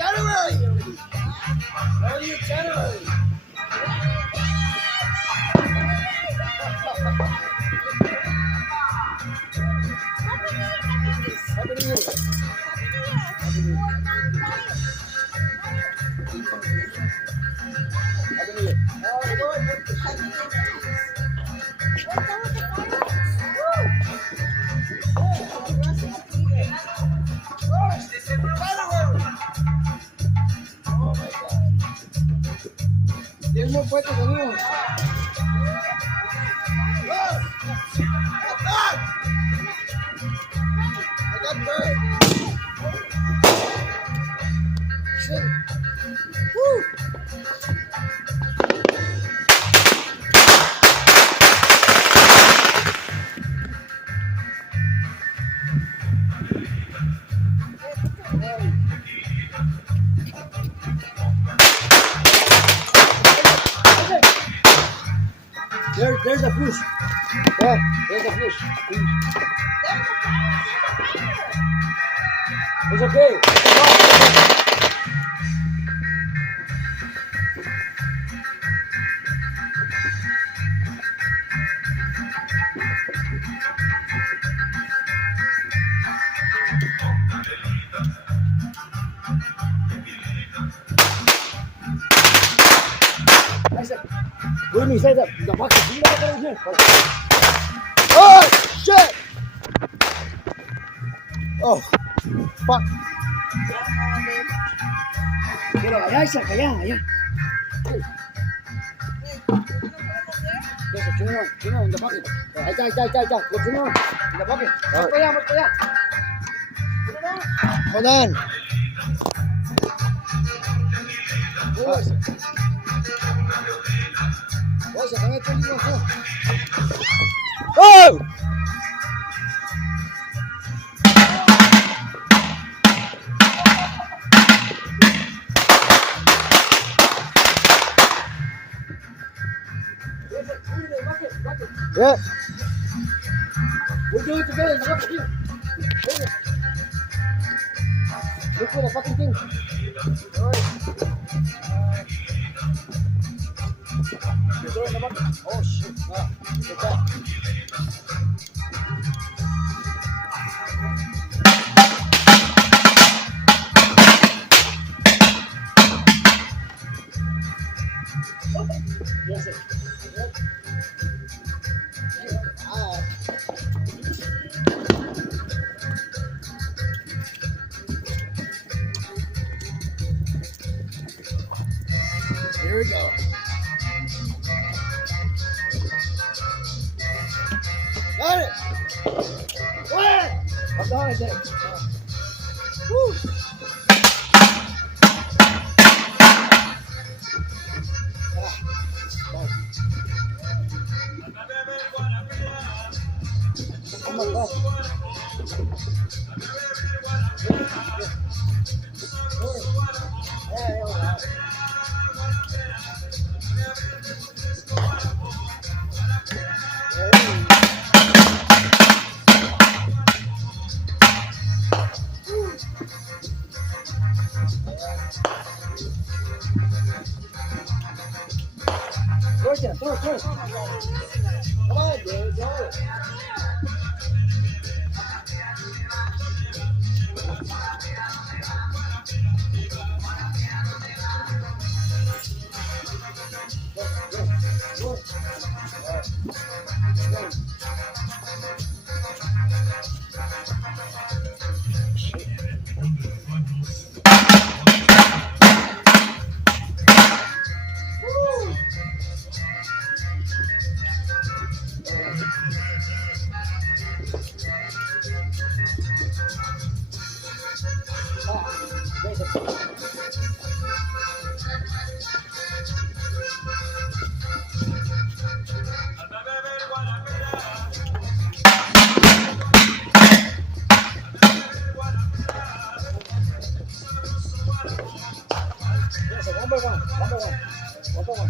Dale. puesto seguimos. I got bird. Shit. Woo. There's a push. Yeah, there's a push. It's okay. Give me, say that. The box is here. Oh, shit! Oh, fuck. Pero allá, Isaac, allá. There's a tuna in the bucket. Ahí está. The tuna in the bucket. Vamos para allá. Hold on. Oh! Yeah. We'll do it together in the bucket here. Look for the fucking thing. All right. You throw it in the bucket. Oh shit. Get that. Yes, sir. Yep. Here we go. Got it. What? I'm done with it. Woo. Oh my God. Throw it. Come on, dude, go. One by one. Come on!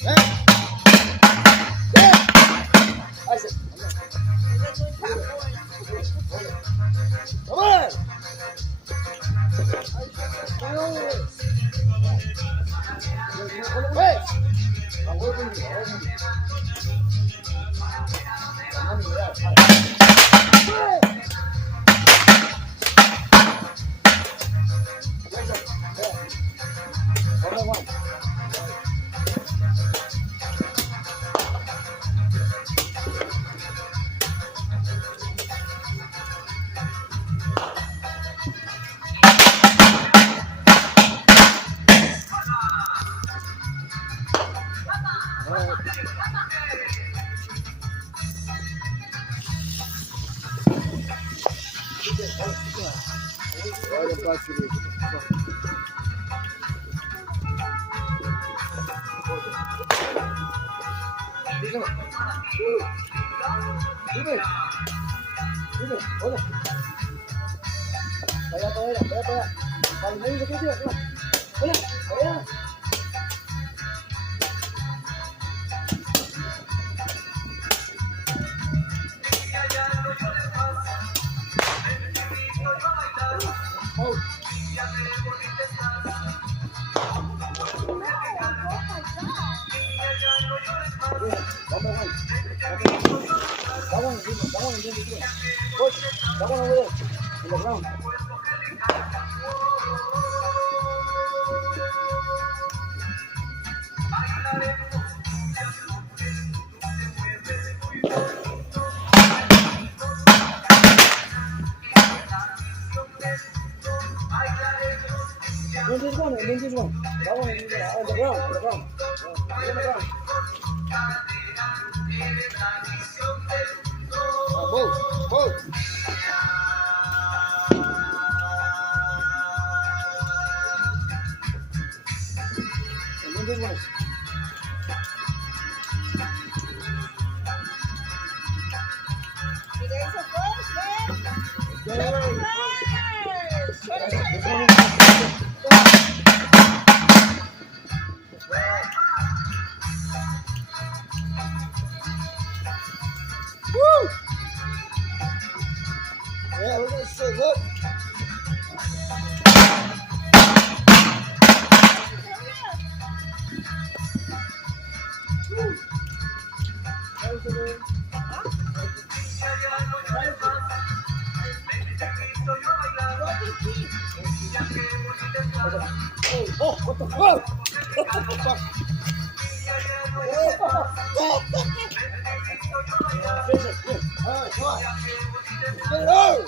Hey! I'm working with Olha pra direita. Dime. Hola. Vaya para allá, vaya para allá. Para el medio, ¿qué tira? Hola, allá. Oh. Vamos over there, in the ground. In this one, in this one. That one is on the ground, on the ground. On the ground. Move. And in this one. You guys are first, man. Yeah. Woo! Yeah, look at this shit, look. Oh, what the fuck? What the fuck? Finish it. Here. All right, come on. Get it out.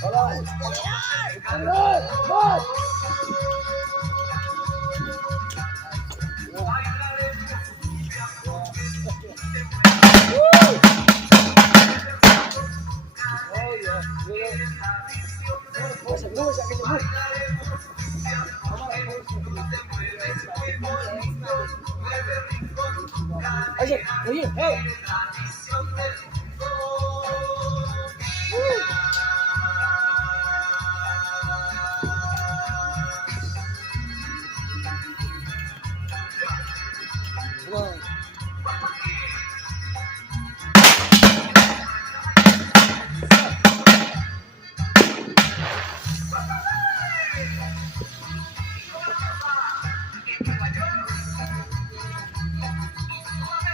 Hold on. Get it out. Come on. Woo! Oh, yeah. Oye, hey. Come on.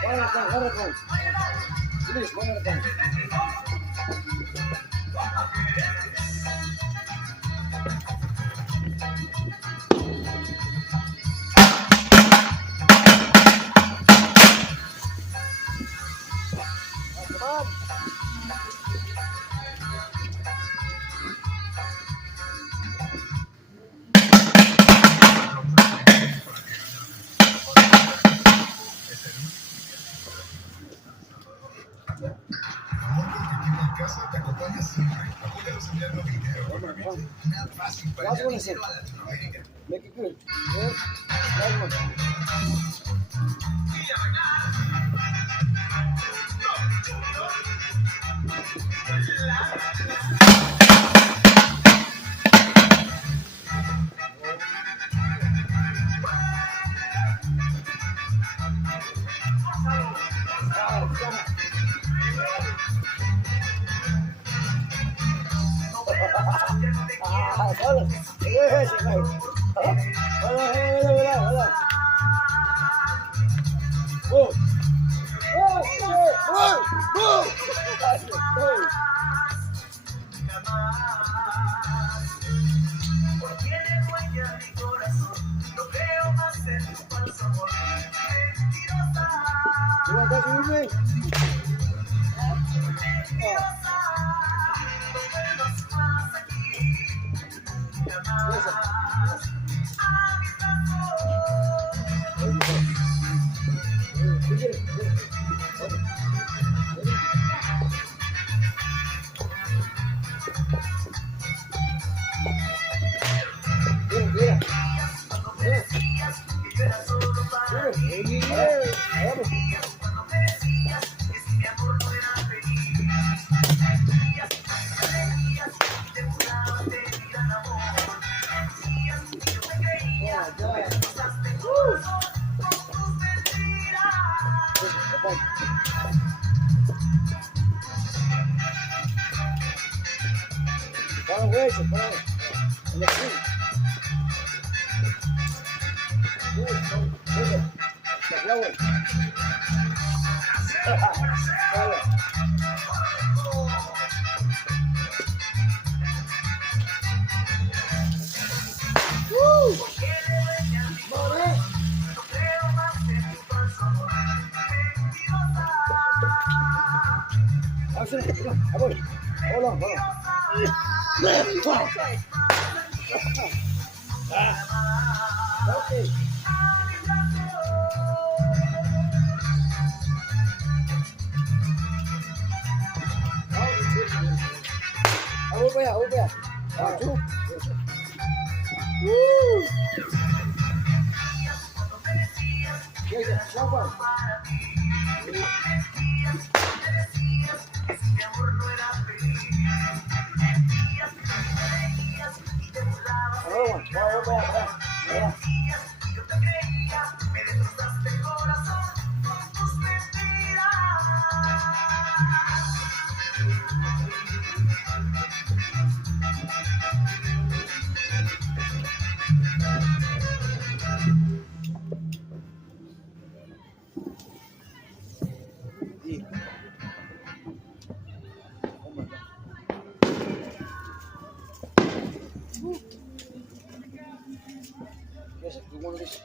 One at a time. Finish, one at a time. Come on. Last one is it. Make it good. Yeah. Last one. Hola. Hola. Whoa. Whoa. You want to talk to me? Get it. Parang hueso, parang. Electric. Good, good. The flower. Flower. Woo! More. Action. Aboy. Hold on, hold on. Okay. Aboy pa yan, aboy pa yan. Two. Woo! Okay, slow down. Another one. Wow, yeah. Yes, do one of these.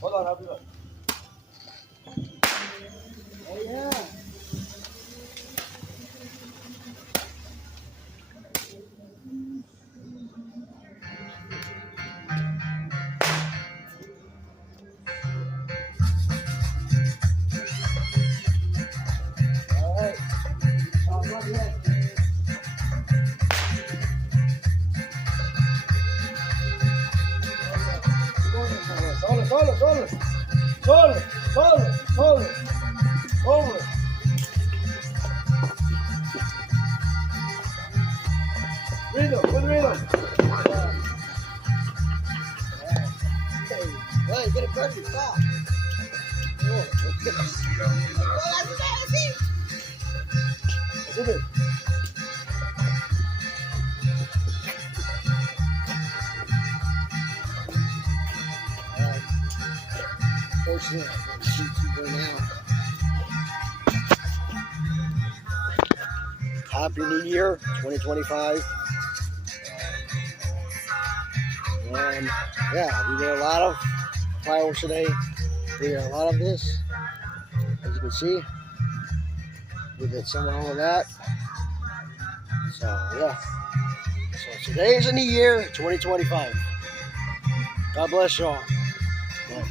Hold on, I'll be back. Oh yeah. All right. Not yet. Solo. Over. Rhythm, good rhythm. Hey, get it better, stop. That's it. Coach, now. Happy New Year, 2025. Yeah, we did a lot of fireworks today. We did a lot of this, as you can see. We did some of all of that. So, yeah. So today is a new year, 2025. God bless y'all. Yeah.